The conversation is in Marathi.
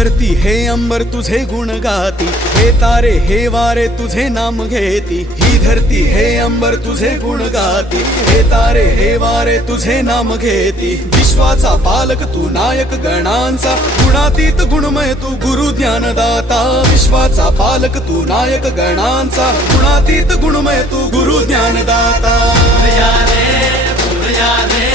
धरती हे अंबर तुझे गुण गाती, हे तारे हे वारे तुझे नाम घेती। ही धरती हे अंबर तुझे गुण गाती, हे तारे हे वारे तुझे नाम घेती। विश्वाचा पालक तू नायक गणांचा, गुणातीत गुणमय तू गुरु ज्ञानदाता। विश्वाचा पालक तू नायक गणांचा, गुणातीत गुणमय तू गुरु ज्ञानदाता। या रे